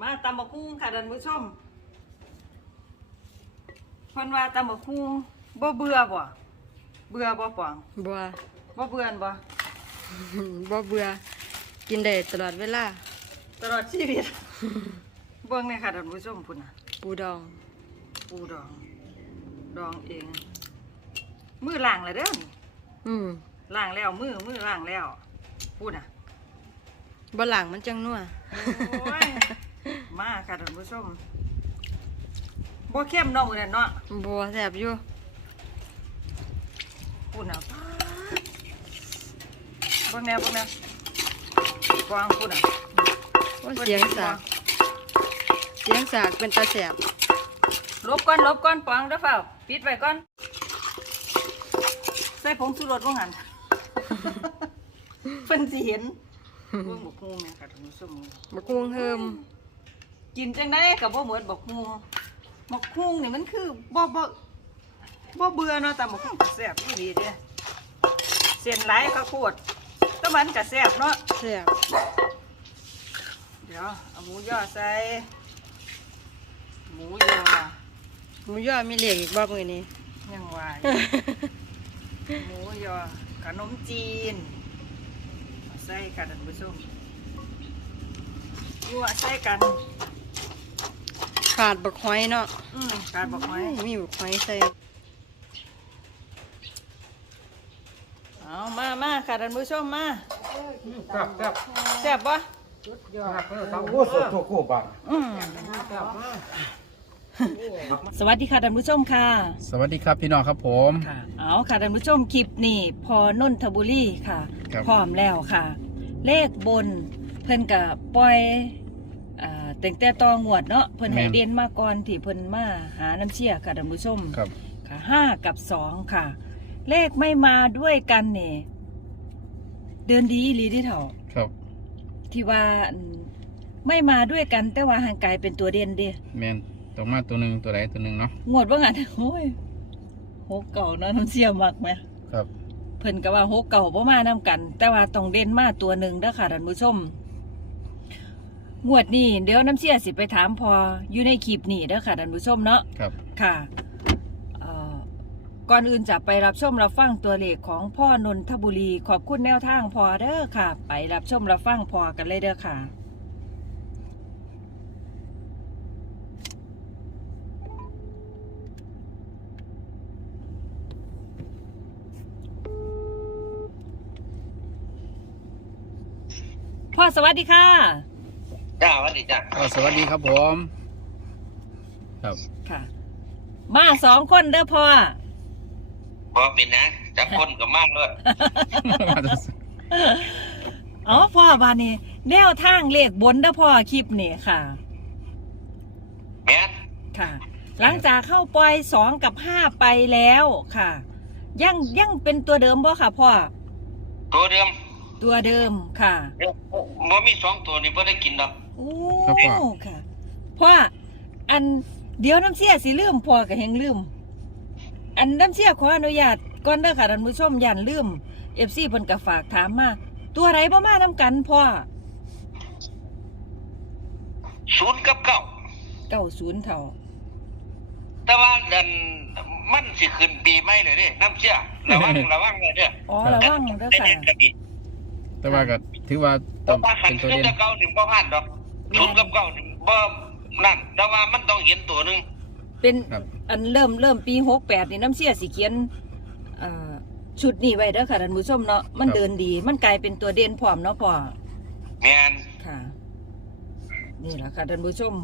มาตำบักคุ้งค่ะท่านผู้ชมเพิ่นว่าตำบักคุ้งบ่เบื่อบ่เบื่อบ่ปองบัวบ่เบื่อบ่บ่เบื่อกินได้ตลอดเวลา ตลอดชีวิต เบิ่งเลยค่ะท่านผู้ชมพุ่นน่ะปูดอง ปูดอง ดองเอง มือล้างแล้วเด้อนี่อืมล้างแล้วมือมือล้างแล้วพูดน่ะบ่หลังมันจังนัวโอ้ย มาค่ะท่านผู้ชมบ่เข้มเนาะมื้อนั้นเนาะบัวแซ่บอยู่พูดน่ะป๊าดเบิ่งแนวเบิ่งแนวกวางพูดน่ะว่าเสียงสากเสียงสากเป็นตาแสบลบก่อนลบก่อนปองเด้อเฝ้าปิดไว้ก่อน ใส่ผงชูรสบ่หั่นเพิ่นสิเห็นเบิ่งบักฮูแม่ค่ะท่านผู้ชมบักกุ้งเฮิม กินจังได้กับบ่เหมือนบักฮูบักฮูนี่มันคือบ่บ่บ่เบื่อเนาะแต่บักฮูก็แซ่บอยู่ดีเด้เส้นหลายก็โคตรแต่มันก็แซ่บเนาะแซ่บเดี๋ยวเอาหมูย่อใส่ หมูย่อหมูย่อมีเหล็กอีกบ่มื้อนี้ยังวายหมูย่อขนมจีนเอาใส่กันท่านผู้ชมยั่วใส่กัน ขาดบักหอยเนาะอืมการบอกไว้มีบักหอยใส่เอามามาค่ะท่านผู้ชมมาครับครับแซ่บปะครับโอ้สดทุกคู่บ้านอืมสวัสดีค่ะท่านผู้ชมค่ะ สวัสดีครับพี่น้องครับผมค่ะเอาค่ะท่านผู้ชมคลิปนี้พอนนทบุรีค่ะครับ พร้อมแล้วค่ะ เลขบนเพิ่นกับปล่อยอ่า แต่งแต่ตองวดเนาะเพิ่นให้เด่นมาก่อนที่เพิ่นมาหาน้ำเชี่ยค่ะท่านผู้ชมครับ ค่ะห้ากับสองค่ะ เลขไม่มาด้วยกันเนี่ยเดินดีอีหลีที่เถ่า ครับ ที่ว่าอันไม่มาด้วยกันแต่ว่าห่างไกลเป็นตัวเด่นเด้แมนตรงมาตัวหนึ่งตัวใดตัวหนึ่งเนาะ งวดว่างันโอ้ยโหเก่าเนาะน้ำเสียมักไหม ครับ เพิ่นก็ว่าโหเก่าบ่มานํกัน แต่ว่าต้องเด่นมาตัวหนึ่งเด้อค่ะท่านผู้ชม งวดนี้เดี๋ยวน้ำเสียสิไปถามพออยู่ในคลิปนี้เด้อค่ะท่านผู้ชมเนาะครับค่ะเอ่อก่อนอื่นจะไปรับชมรับฟังตัวเลขของพ่อนนทบุรีขอบคุณแนวทางพอเด้อค่ะ ไปรับชมรับฟังพอกันเลยเด้อค่ะ พ่อสวัสดีค่ะ จ้าสวัสดีจ้าก็สวัสดีครับผม ครับค่ะ มาสองคนเด้อพ่อพอเป็นนะจับคนกับมากเลยอ๋อพ่อบานนี้แนวทางเลขบนเด้อพ่อคลิปนี่ค่ะ แม่นค่ะ หลังจากเข้าปล่อยสองกับห้าไปแล้วค่ะ ยังยังเป็นตัวเดิมบ่ค่ะพ่อ ตัวเดิมตัวเดิมค่ะ บ่มีสองตัวนี่บ่ได้กินดอก โอ้ครับพ่อ ค่ะพ่ออันเดี๋ยวน้ำเสียสิลืมพ่อกับเฮงลืม อันน้ำเสียขออนุญาตก่อนเด้อค่ะท่านผู้ชมย่านลืมเอฟซีเพิ่นก็ฝากถามมา ตัวไรบ่มานํกันพ่อศูนย์กับเก้าเก้าศูนย์เท่าแต่ว่าดันมันสิขึ้นปีใหม่เลยเด้น้ำเชื่อระวังระวังเลยเด้ออ๋อระวังเด้อค่ะแน่ๆก็ดีแต่ว่าก็ถือว่าแต่ต้องว่าหันเป็นตัวขึ้นเด่นแต่เก้านี่บ่พลาดดอก ศูนย์กับเก้านี่บ่นั่นแต่ว่ามันต้องเห็นตัวหนึงเป็นครับ อันเริ่มเริ่มปีหกแปดนี่น้ำเสียสีเขียนเอ่อชุดนี้ไว้เด้อค่ะท่านผู้ชมเนาะมันเดินดี มันกลายเป็นตัวเด่นพร้อมเนาะพ่อแม่นค่ะ นี่แหละค่ะท่านผู้ชม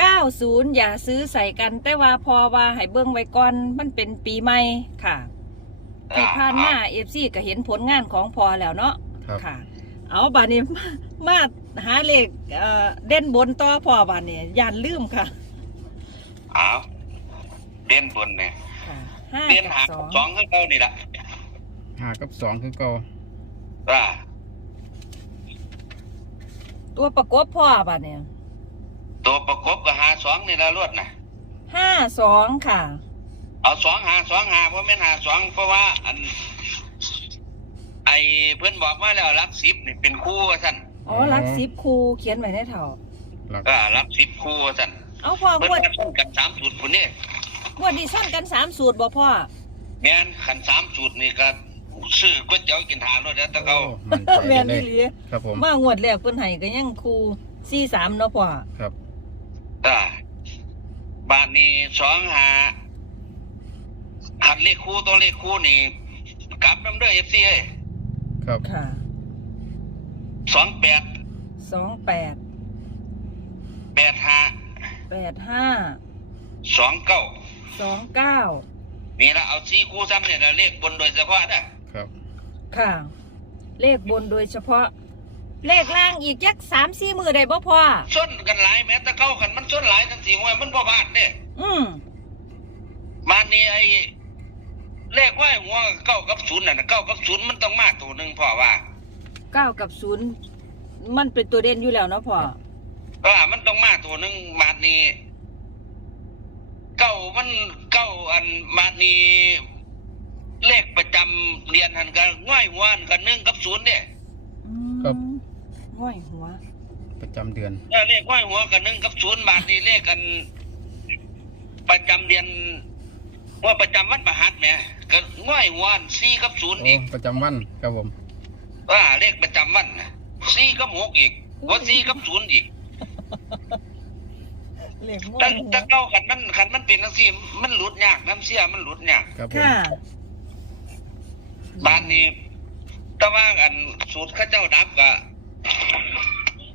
90 อย่าซื้อใส่กัน แต่ว่าพอว่าให้เบิ่งไว้ก่อนมันเป็นปีใหม่ค่ะ ที่ผ่านมาเอฟซีก็เห็นผลงานของพอแล้วเนาะครับ ค่ะ เอาบานนี้ มามา หาเลขเอ่อเด่นบนต่อพอบานนี้ย่านลืมค่ะอ้าวเด่นบนเนี่ยค่ะห้าเด่นกับหาสองสองคือเก้านี่ล่ะห้ากับสองคือเก่าว่า ตัวประกบพ่อบานนี้ตัวประกบกับหาสองนี่ละรวดนะห้าสองค่ะ เอาสองหาสองหาเพราะไม่นหาสองเพราะว่าอัน ไอเพื่อนบอกมาแล้วรักสิบนี่เป็นคู่ว่าสั่น อ๋อรักสิบคูเขียนไว้ในเถาหลักก็รับสิบคู่สั่นเอาพ่อเพิ่นงวดมาส่งกันสามสูตรคนนี้งวดนี้ซ่อนกันสามสูตรบ่พ่อ แม่นขันสามสูตรนี่ก็ซื้อก๋วยเตี๋ยวกินทานรถแล้วแตะเกาโอ้มันใจแม่นเลอียหลีครับผมมางวดแรกเพิ่นให้ก็ยังครู43เนาะพ่อครับอ่าบ้านนี้สองหาขันเลขคู่ตัวเลขคู่นี่กลับน้ำเด้อเอฟซีเอ้ยครับค่ะ สองแปด28แปดห้า85สองเก้า29นี่ละเอาซีคู่ซ้ำเนี่ยนะเลขบนโดยเฉพาะนะครับ ค่ะ เลขบนโดยเฉพาะ เลขล่างอีกจัก3-4มือได้บ่พ่อส้นกันหลายแม้แตะเก้ากันมันส้นหลายทั้งสี่มวยมันบ่พลาดเนี่ยอืมมานี่ไอ้เลขว่าหัวเก้ากับศูนย์น่ะนะเก้ากับศูนย์มันต้องมาตัวหนึ่งพ่อว่า 9กับ0มันเป็นตัวเด่นอยู่แล้วเนาะพ่อว่ามันต้องมาตัวหนึ่งมาดนี้ เก้ามันเก้าอันมาดนี้ เลขประจำเรียนหันกันง่ายหัวหันกันหนึ่งกับศูนย์เนี่ยอืมครับห้อยหัว ประจำเดือน เออเลขง่ายหัวกันหนึ่งกับศูนย์บาทนี้เลขกัน ประจำเดือนว่าประจำวันประหัสแหม่ก็ง่ายหัวสี่กับศูนย์โอ้อีก ประจำวันครับผม ว่าเลขประจำวันน่ะสี่กับหกอีกว่าสี่กับศูนย์อีกเลขห้อตั้ยงหัวตั้งเก้าขันมันขันมันเป็นทั้งสี่มันหลุดยากน้ำเสียมันหลุดยากครับผมค่ะ บ้านนี้แต่ว่าอันสูตรเข้าเจ้าดับก็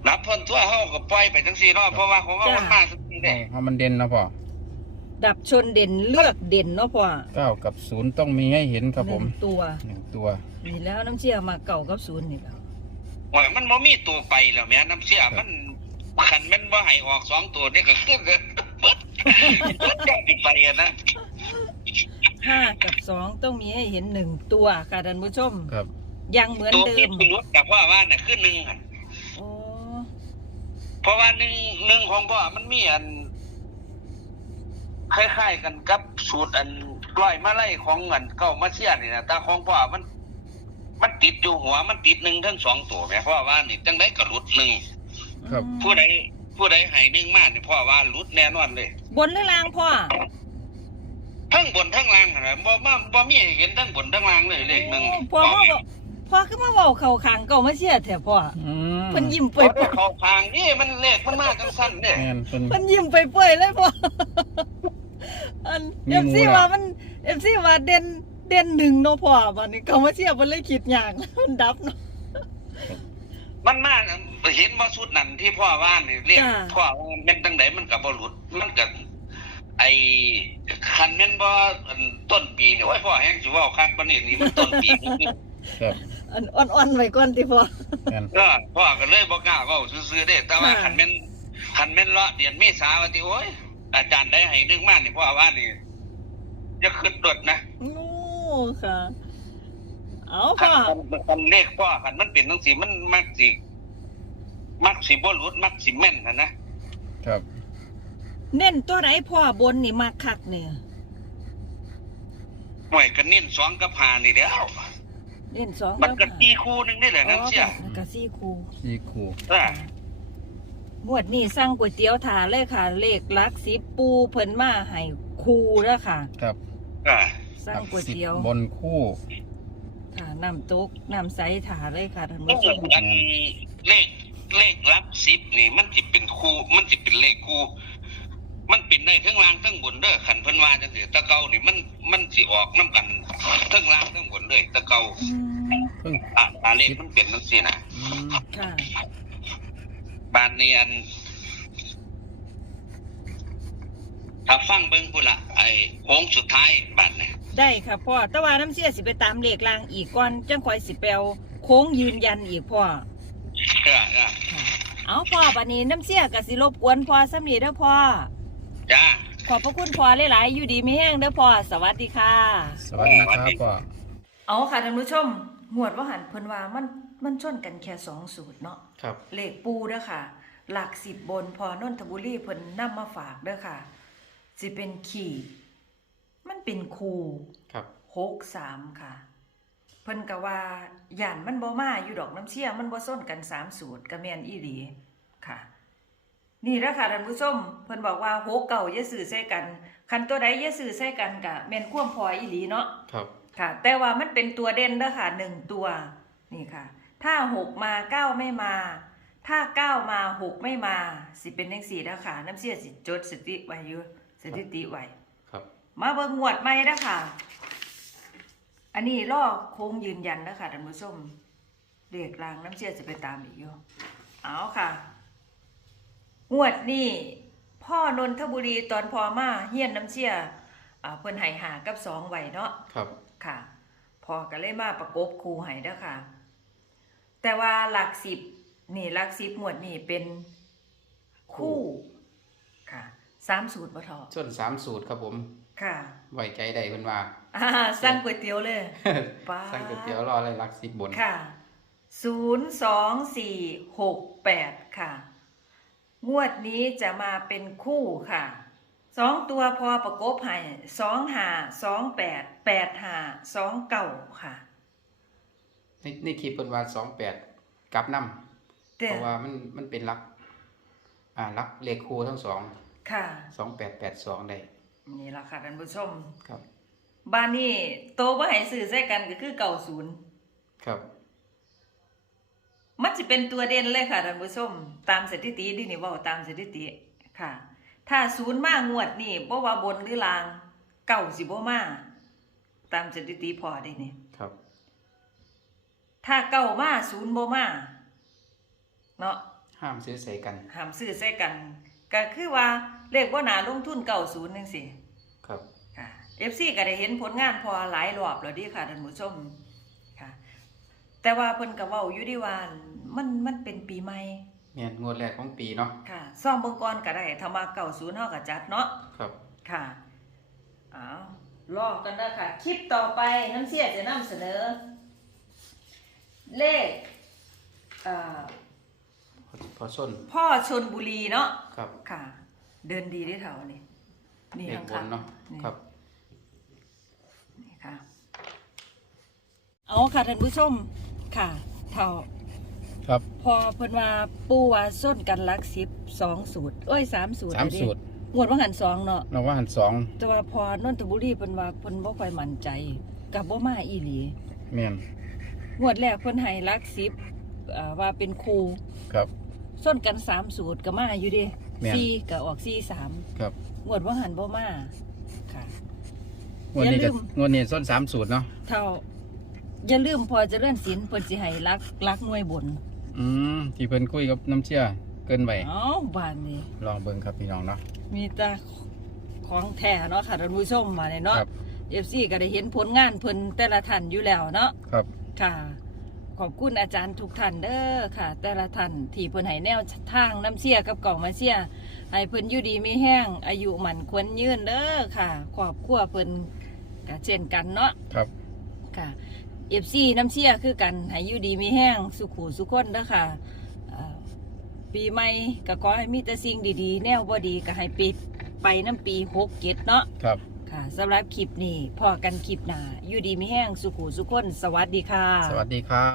นับทนทั่วเขาก็ปล่อยไปทั้งสี่เนาะเพราะว่าของเขามันมาสักทีเอาเด้เอามันเด่นนะพ่อ ดับชนเด่นเลือกเด่นเนาะพ่อเก้ากับศูนย์ต้องมีให้เห็นครับผมหนึ่งตัวหนึ่งตัวนี่แล้วน้ำเชี่ยมาเก่ากับศูนย์นี่แล้วว่ามันบ่มีตัวไปแล้วแม่น้ำเสียมันขันแมันบ่ให้ออกสองตัวนี่ก็คือเบิดเบิดแจ้งไปอะนะห้ากับสองต้องมีให้เห็นหนึ่งตัวค่ะท่านผู้ชมครับ ยังเหมือนตัวเดิที่มคุณรู้กับว่าว่าน่ะคือหนึ่งอะโอ้เพราะว่าหนึ่งหนึ่งของพ่อมันมีอัน คล้ายๆกันกับสูตรอันร้อยมาไล่ของอันเก้ามาเชียนี่นะแต่ของพ่อมัน มันติดอยู่หัวมันติดหนึ่งทั้งสองตัวแม่พ่อว่านี่จังได้ก็หลุดหนึ่งครับอืมผู้ใดผู้ใดให้หนึ่งมากนี่พ่อว่าหลุดแน่นอนเลย บนหรือล่างพ่อทั้งบนทั้งล่างนะบ่มาบ่มีให้เห็นทั้งบนทั้งล่างเลยเลขหนึ่งโอ้พ่อมาบอก พ่อคือมาบอกเข่าขางเก่ามาเชี่ยแถวพ่ออืมเพิ่นยิ้มเพเปื่อยราะเขาทางนี่มันเลขมันมาจังสั้นเนี่ย แม่นเป็นๆเพิ่นยิ้มเปื่อยๆเลยพ่อ อันมีเอฟหมูซีล่ะว่ามันเอฟซีว่าเด่นเด่นหนึ่งเนาะพ่อวันนี้เก่ามาเชี่ยเพิ่นเลยคิดอย่างมันดับเนาะ มันมาเห็นว่าสุดนั้นที่พ่อว่านี่เรียกจ้าพ่อว่ามันเป็นจังไดมันก็บ่หลุดมันก็ไอ้คันแม่นบ่อันต้นปีนี่โอ้ยพ่อแฮงสิเว้าคักปานนี้นี่มันต้นปีนี่ ครับอันอ่อนๆไว้ก่อนติพ่อแม่นก็พ่อก็เลยบ่กล้าเว้าซื่อๆเด้แต่ว่าค่ะคันแม่นคันแม่นเลาะเดือนเมษาว่าติโอ้ยอาจารย์ได้ให้นึงมานี่พ่อว่านี่จะขึ้นดดนะโอ้ค่ะ เอาคัพ่อนคันเลขพ่อคันมันเป็นจังซี่มันมักสิมักสิบ่หลุดมักสิแม่นนะนะครับเน้นตัวไหนพ่อบนนี่มาคักเนี่ยหน่วยก็เน้นสองกับห้านี่แหล้ว เน้นสองมันก็แล้วตีคู่หนึงนี่แหละน้ำเสียแล้วก็ซี่คูสี่คู่ อ่างวดนี้สั่งก๋วยเตี๋ยวถาเลยค่ะ เลขหลักสิบปูเพิ่นมาให้คูแล้วค่ะ ครับอ่า สั่งก๋วยเตี๋ยวสิบบนคู่ ค่ะน้ำตุกน้ำใสถาเลยค่ะท่านก็ผู้ชมอันเลขเลขรับสิบนี่มันจิเป็นคู่ มันจิเป็นเลขคู่ มันเป็นได้ทั้งล่างทั้งบนเด้อขันเพิ่นว่าจังซี่ตะเกานี่มันมันสิออกน้ำกันทั้งล่างทั้งบน เลยตะเกาอืมเพิ่งอ่าอ่าเลขมันเป็นจังซี่นะอืมค่ะบ้านนี้อัน ถ้าฟังเบิ่งพุ่นละไอ้โค้งสุดท้ายบ้านเนี่ยได้ค่ะพ่อแต่ว่าน้ำเสียสิไปตามเลขลางอีกก่อนจังคอยสิแปลวโค้งยืนยันอีกพ่อก็อ่าค่ะเอาพ่อบัดนี้น้ำเสียก็สิรบกวนพ่อสำนีเด้อพ่อ จ้า ขอบพระคุณพ่อหลาย ๆ อยู่ดีไม่แห้งเด้อพ่อ สวัสดีค่ะ สวัสดีครับพ่อ เอาค่ะท่านผู้ชมหมวดว่าหันเพิ่นว่ามันมันชนกันแค่สองสูตรเนาะครับ เลขปูเด้อค่ะ หลักสิบบนพอนนทบุรีเพิ่นนำมาฝากเด้อค่ะสิเป็นขี่ มันเป็นคูครับหกสามค่ะ เพิ่นก็ว่าย่านมันบ่มาอยู่ดอกน้ำเชี่ยมันบ่ส้นกันสามสูตรก็แม่นอีหลีค่ะ นี่แหละค่ะท่านผู้ชมเพิ่นบอกว่าโหเก่าอย่าซื้อใส่กัน คันตัวใดอย่าซื้อใส่กันกะแม่นความพออีหลีเนาะครับ ค่ะ แต่ว่ามันเป็นตัวเด่นเด้อค่ะหนึ่งตัวนี่ค่ะ ถ้าหกมาเก้าไม่มา ถ้าเก้ามาหกไม่มาสิเป็นจังสี่แล้วค่ะ น้ำเสียสิจดสติไว้อยู่สถิติไว้ครับ มาเบิ่งงวดใหม่นะค่ะ อันนี้ล่อโค้งยืนยันนะค่ะท่านผู้ชมเรียกลางน้ำเชื่อจะไปตามอีกอยู่เอาค่ะงวดนี้พ่อนนทบุรีตอนพอมาเฮียนน้ำเชื่ออ่าเพิ่นให้หากับสองไหวเนาะครับ ค่ะพอก็เลยมาประกบครูให้เด้อค่ะ แต่ว่าหลักสิบนี่หลักสิบหมวดนี่เป็นคู่ค่ะสามสูตรบ่ทอส่วนสามสูตรครับผม ค่ะไว้ใจได้เพิ่นว่าอ่าสั่งก๋วยเตี๋ยวเลยป๊าสั่งก๋วยเตี๋ยวรออะไรรักสิบบนค่ะศูนย์สองสี่หกแปดค่ะ งวดนี้จะมาเป็นคู่ค่ะ สองตัวพอประกบให้สองหาสองแปดแปดหาสองเก่าค่ะ ในในคลิปเพิ่นว่าสองแปดกลับนํแต่เพราะว่ามันมันเป็นรัก อ่ารักเลขคู่ทั้งสองค่ะ สองแปดแปดสองได้นี่ละค่ะท่านผู้ชม ครับ บ้านนี้โตว่าให้สื่อใส่กันก็คือเก่าศูนย์ครับมันจะเป็นตัวเด่นเลยค่ะท่านผู้ชม ตามสถิติดินี่เว่าตามสถิติค่ะ ถ้าศูนย์มางวดนี่บ่ว่าบนหรือลางเก่าสิบ่มาตามสถิติพอดินี่ครับ ถ้าเก่ามาศูนย์บ่มาเนาะห้ามซื้อใส่กันห้ามซื้อใส่กัน ก็คือว่าเลขว่านาลงทุนเก่าศูนย์จังซี่ครับค่ะ FC ก็ได้เห็นผลงานพอหลายรอบแล้วเดิค่ะท่านผู้ชมค่ะ แต่ว่าเพิ่นก็เว้าอยู่ดีว่ามันมันเป็นปีใหม่ เมียนงวดแรกของปีเนาะค่ะซ่อมเบิ่งก่อนก็ได้ถ้ามาเก่าศูนย์เฮาก็จัดเนาะครับ ค่ะอ้าวรอกันนะค่ะ คลิปต่อไปน้ำเสียจะนำเสนอ เลขเอ่อพอพอส้นพ่อชนบุรีเนาะครับค่ะ เดินดีได้เท่านี่นี่เลขข้างบๆนเนาะนี่ครับ นี่ค่ะ เอาค่ะท่านผู้ชมค่ะเท่า ครับพอเพิ่นว่าปูว่าส้นกันหลักสิบสองสูตรเอ้ยสามสูตรสามเด้สูตรงวดว่าหันสองเนาะเราว่าหันสองแต่ว่าพอนนทบุรีเพิ่นว่าเพิ่นบ่ค่อยมั่นใจกับบ่มาอีหลีเมียนงวดแรกเพิ่นให้หลักสิบอ่าว่าเป็นครูครับส้นกันสามสูตรก็มาอยู่เดิแม่นสี่ก็ออกสี่สามครับงวดว่าหันบ่มาค่ะงวดนี้อย่าลืก็มงวดนี้ส้นสามสูตรเนาะเท่าอย่าลืมพอเจะเลื่อนศีลเพิ่นสิให้รักรักหน่วยบน อืมที่เพิ่นคุยกับน้ำเชื่อเกินไปเอ้าบ้านนี้ ลองเบิ่งครับพี่น้องเนาะ มีแต่ของแท้เนาะค่ะท่านผู้ชมมาเนี่ยเนาะ ครับ FC ก็ได้เห็นผลงานเพิ่นแต่ละท่านอยู่แล้วเนาะ ครับ ค่ะ ขอบคุณอาจารย์ทุกท่านเด้อค่ะ แต่ละท่านที่เพิ่นให้แนวทางน้ำเสียกับเก่ามาเสียให้เพิ่นอยู่ดีมีแห้ง อายุหมันควรยืนเด้อค่ะครอบครัวเพิ่นก็เช่นกันเนาะครับ ค่ะ เอฟซีน้ำเชียคือกันให้อยู่ดีมีแห้งสุขูสุขคนเด้อค่ะเอ่อปีใหม่ก็ขอให้มีแต่สิ่งดีๆ แนวบ่ดีก็ให้ปิดไปน้ำปีหกเจ็ดเนาะครับค่ะสำหรับคลิปนี้พอกันคลิปหน้าอยู่ดีมีแห้งสุขูสุขคน สวัสดีค่ะ สวัสดีครับ